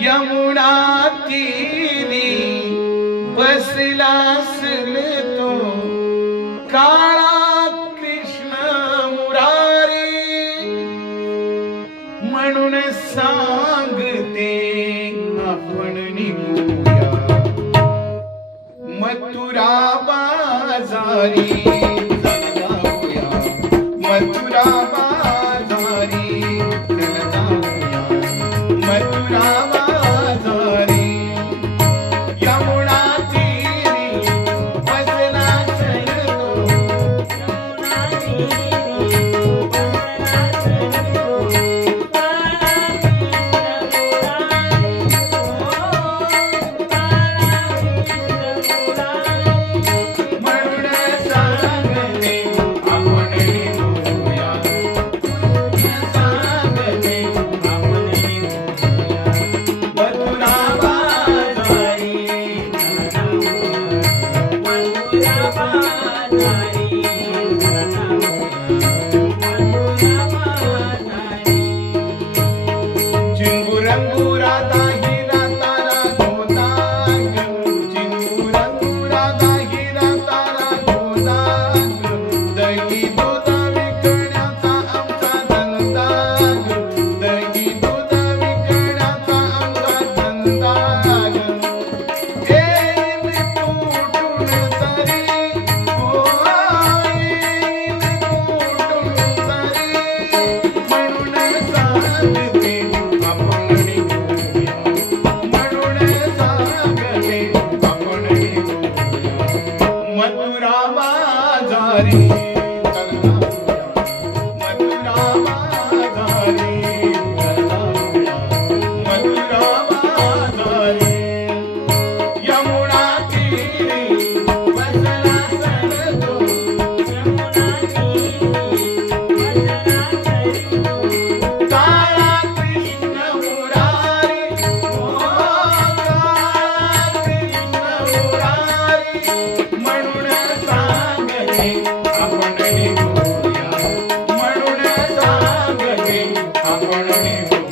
यमुना तीरी बसलास तो काळा कृष्ण मुरारी म्हणून सांगते आपण निघूया. मथुरा बाजारी आपण